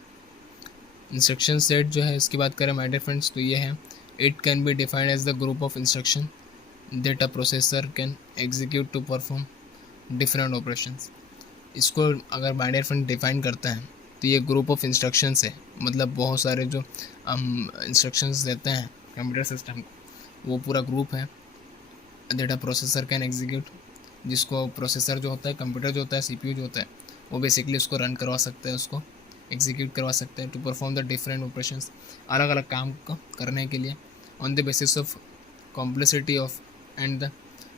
इंस्ट्रक्शन सेट जो है इसकी बात करें माय डियर फ्रेंड्स तो ये है, it can be defined as the group of instruction that a processor can execute to perform different operations. इसको अगर माय डियर फ्रेंड डिफाइन करता है तो ये ग्रुप ऑफ इंस्ट्रक्शंस है, मतलब बहुत सारे जो हम इंस्ट्रक्शंस देते हैं कंप्यूटर सिस्टम को, वो पूरा ग्रुप है that a processor can execute, जिसको प्रोसेसर जो होता है, कंप्यूटर जो होता है, CPU जो होता है, वो बेसिकली उसको रन करवा सकते हैं, उसको एग्जीक्यूट करवा सकते हैं to perform the different operations, अलग अलग काम को करने के लिए on the basis of complexity of and the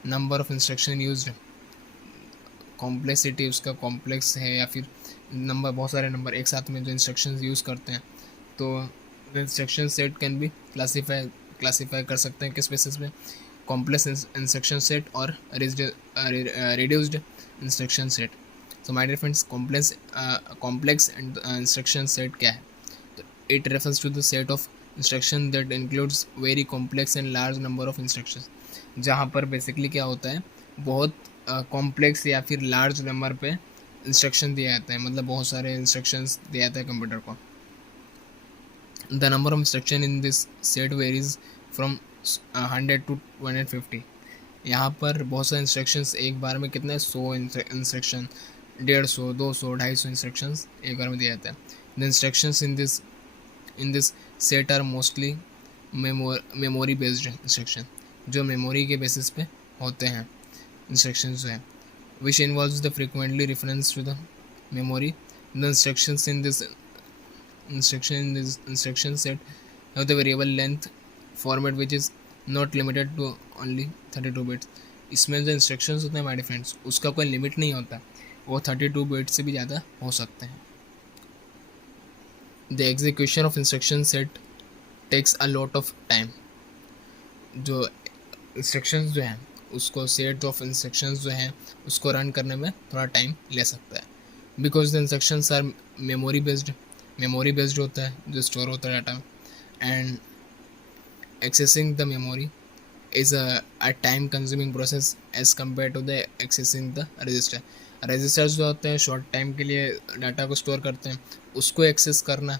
number of instruction used. Complexity उसका कॉम्प्लेक्स है या फिर नंबर, बहुत सारे नंबर एक साथ में जो इंस्ट्रक्शंस यूज़ करते हैं, तो the instruction set can be classify कर सकते हैं किस बेसिस पे, कॉम्प्लेक्स इंस्ट्रक्शन सेट और reduced instruction set. So my dear friends, complex instruction set क्या है? तो it refers to the set of instruction that includes very complex and large number of instructions. जहाँ पर बेसिकली क्या होता है, बहुत कॉम्प्लेक्स या फिर लार्ज नंबर पे इंस्ट्रक्शन दिया जाता है, मतलब बहुत सारे इंस्ट्रक्शंस दिया जाता है कंप्यूटर को। The number of instruction in this set varies from 100 to 150। यहाँ पर बहुत सारे इंस्ट्रक्शंस एक बार में कितने 100 इंस्ट्रक्शन, 150, 200, 250 इंस्ट्रक्शंस एक बार में दिया जाता है। The instructions in this set are mostly memory based instruction, जो मेमोरी के बेसिस पे होते हैं इंस्ट्रक्शंस जो है, which involves the frequently reference to the memory. The instructions in this instruction set have the variable length format which is not limited to only 32 bits। इसमें जो instructions होते हैं माय डियर फ्रेंड्स, उसका कोई limit नहीं होता, वो 32 bits से भी ज़्यादा हो सकते हैं। The execution of instruction set takes a lot of time. जो इंस्ट्रक्शंस जो हैं उसको, सेट ऑफ इंस्ट्रक्शंस जो हैं उसको रन करने में थोड़ा टाइम ले सकता है, because the instructions are memory based होता है जो स्टोर होता है data, and accessing the memory is a time consuming process as compared to the accessing the register। Registers जो होते हैं शॉर्ट टाइम के लिए डाटा को स्टोर करते हैं, उसको एक्सेस करना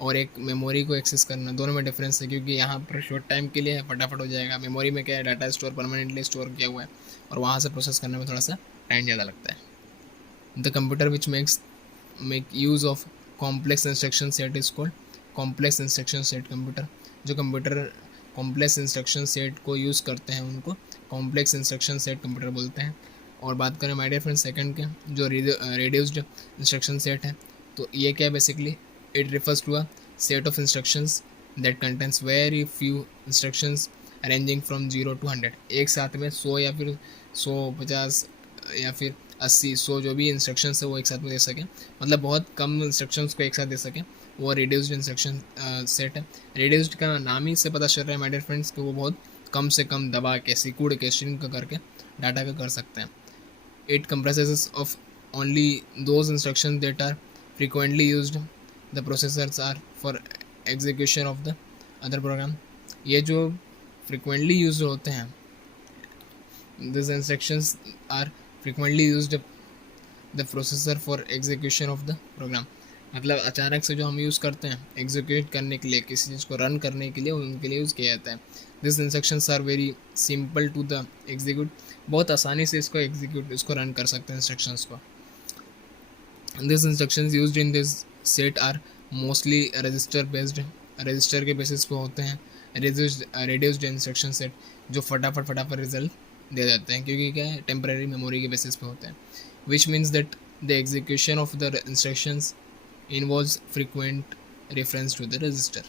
और एक मेमोरी को एक्सेस करना, दोनों में डिफरेंस है, क्योंकि यहाँ पर शॉर्ट टाइम के लिए फटाफट हो जाएगा, मेमोरी में क्या है, डाटा स्टोर परमानेंटली स्टोर किया हुआ है और वहाँ से प्रोसेस करने में थोड़ा सा टाइम ज़्यादा लगता है। The computer which make use of complex instruction set is called complex instruction set computer. जो कंप्यूटर कॉम्प्लेक्स इंस्ट्रक्शन सेट को यूज़ करते हैं उनको कॉम्प्लेक्स इंस्ट्रक्शन सेट कंप्यूटर बोलते हैं। और बात करें माय डियर फ्रेंड्स सेकंड के, जो रिड्यूस्ड इंस्ट्रक्शन सेट है, तो ये क्या है basically, it refers to a set of instructions that contains very few instructions ranging from 0 to 100। एक साथ में 100 या फिर 150 या फिर 80, 100 जो भी इंस्ट्रक्शंस है वो एक साथ में दे सकें, मतलब बहुत कम इंस्ट्रक्शंस को एक साथ दे सकें, वो रिड्यूस्ड इंस्ट्रक्शन सेट है। रिड्यूस्ड का नाम ही से पता चल रहा है माय डियर फ्रेंड्स कि वो बहुत कम से कम दबा के, सिकुड़ के, श्रिंक करके डाटा का कर सकते हैं। It comprises of only those instruction that are frequently used the processors are for execution of the other program. ये जो फ्रीक्वेंटली यूज होते हैं this instructions are frequently used the processor for execution of the program. मतलब अचानक से जो हम use करते हैं एग्जीक्यूट करने के लिए, किसी चीज़ को रन करने के लिए, उनके लिए यूज़ किया जाता है। This instructions are very simple to the execute, बहुत आसानी से इसको रन कर सकते हैं इंस्ट्रक्शंस को। This instructions used in this set are mostly register based, register के बेसिस पे होते हैं। रेड्यूस्ड इंस्ट्रक्शन सेट जो फटाफट रिजल्ट दे जाते हैं, क्योंकि क्या है टेम्परेरी मेमोरी के बेसिस पे होते हैं। Which means that the execution of the instructions involves frequent reference to the register.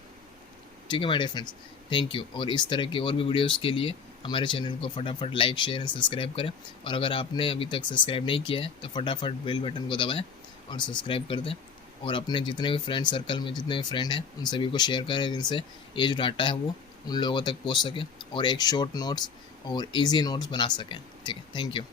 ठीक है my dear friends, thank you. और इस तरह की और भी वीडियोस के लिए हमारे चैनल को फटाफट लाइक, शेयर एंड सब्सक्राइब करें। और अगर आपने अभी तक सब्सक्राइब नहीं किया है तो फटाफट बेल बटन को दबाएं और सब्सक्राइब कर दें। और अपने जितने भी फ्रेंड सर्कल में जितने भी फ्रेंड हैं उन सभी को शेयर करें, जिनसे ये जो डाटा है वो उन लोगों तक पहुंच सके और एक शॉर्ट नोट्स और इजी नोट्स बना सकें। ठीक है, थैंक यू।